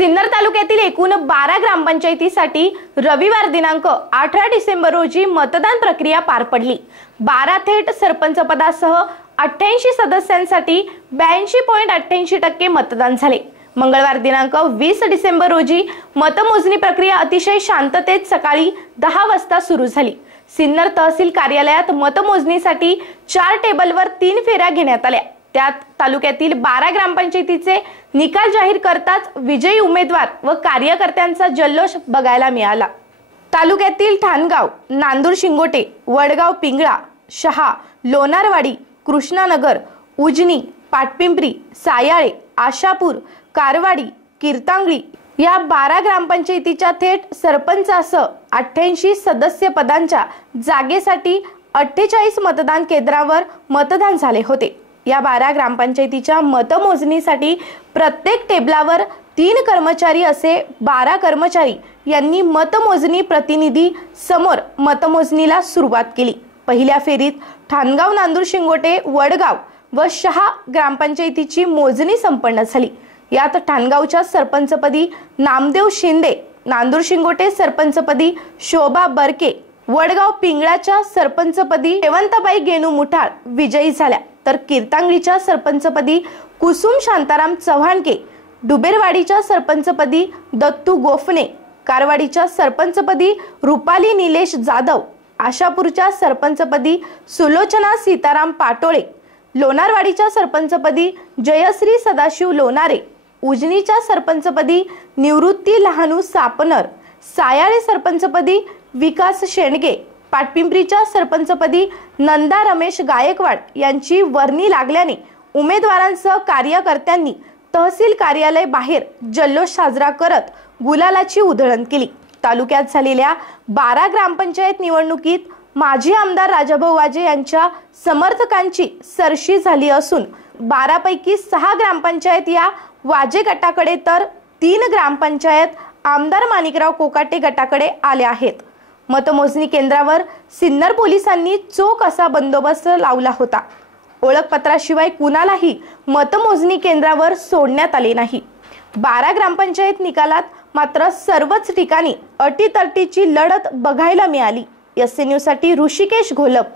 सिन्नर तालुक्यातील एकूण 12 ग्रामपंचायतीसाठी रविवार दिनांक 18 डिसेंबर रोजी मतदान प्रक्रिया पार पडली। 12 थेट सरपंच पदासह 88 सदस्यांसाठी 82.88% मतदान झाले। मंगळवार दिनांक 20 डिसेंबर रोजी मतमोजणी प्रक्रिया अतिशय शांततेत सकाळी 10 वाजता सुरू झाली। सिन्नर तहसील कार्यालयात मतमोजणीसाठी 4 टेबलवर 3 फेऱ्या घेण्यात आल्या। त्यात तालुक्यातील 12 ग्रामपंचायतीचे निकाल जाहीर करताच विजयी उमेदवार व कार्यकर्त्यांचा जल्लोष बघायला मिळाला। तालुक्यातील ठाणगाव, नांदूर शिंगोटे, वडगाव पिंगळा, शहा, लोणारवाडी, कृष्णानगर, उजनी, पाटपिंपरी, सायाळे, आशापूर, कारवाडी, कीर्तांगळी या 12 ग्रामपंचायतीच्या थेट सरपंचासह 88 सदस्य पदांच्या जागेसाठी 48 मतदान केंद्रावर मतदान झाले होते। या 12 ग्रामपंचायतीच्या मतमोजणीसाठी प्रत्येक टेबलावर 3 कर्मचारी असे 12 कर्मचारी यांनी मतमोजणी प्रतिनिधी समोर मतमोजणीला सुरुवात केली। पहिल्या फेरीत ठाणगाव, नांदूर शिंगोटे, वडगाव व शहा ग्रामपंचायतीची मोजणी संपन्न झाली। यात ठाणगावच्या सरपंचपदी नामदेव शिंदे, नांदूर शिंगोटे सरपंचपदी शोभा बरके, वडगाव पिंगळाच्या सरपंचपदी शेवंताबाई गेनू मुठाळ विजयी झाल्या, तर कीर्तांगळीच्या सरपंचपदी कुसुम शांताराम चव्हाणके, डुबेरवाडीच्या सरपंचपदी दत्तू गोफणे, कारवाडीच्या सरपंचपदी रुपाली निलेश जाधव, आशापूरच्या सरपंचपदी सुलोचना सीताराम पाटोळे, लोणारवाडीच्या सरपंचपदी जयश्री सदाशिव लोणारे, उजनीच्या सरपंचपदी निवृत्ती लहानू सापनर, सायाळे सरपंचपदी विकास शेंडगे, पाटपिंपरीच्या सरपंचपदी नंदा रमेश गायकवाड यांची वर्णी लागल्याने उमेदवारांसह कार्यकर्त्यांनी तहसील कार्यालय बाहेर जल्लोष साजरा करत गुलालाची उधळण केली। तालुक्यात झालेल्या 12 ग्रामपंचायत निवडणुकीत माजी आमदार राजाभाऊ वाजे यांच्या समर्थकांची सरशी झाली असून 12 पैकी 6 ग्रामपंचायत या वाजे गटाकडे तर 3 ग्रामपंचायत आमदार माणिकराव कोकाटे गटाकडे आल्या आहेत। मतमोजणी केंद्रावर सिन्नर पोलिसांनी चोख असा बंदोबस्त लावला होता। ओळखपत्राशिवाय कुणालाही मतमोजणी केंद्रावर सोडण्यात आले नाही। 12 ग्रामपंचायत निकालात मात्र सर्वच ठिकाणी अटीतटीची लढत बघायला मिळाली। एसएन न्यूज साठी ऋषिकेश घोलप।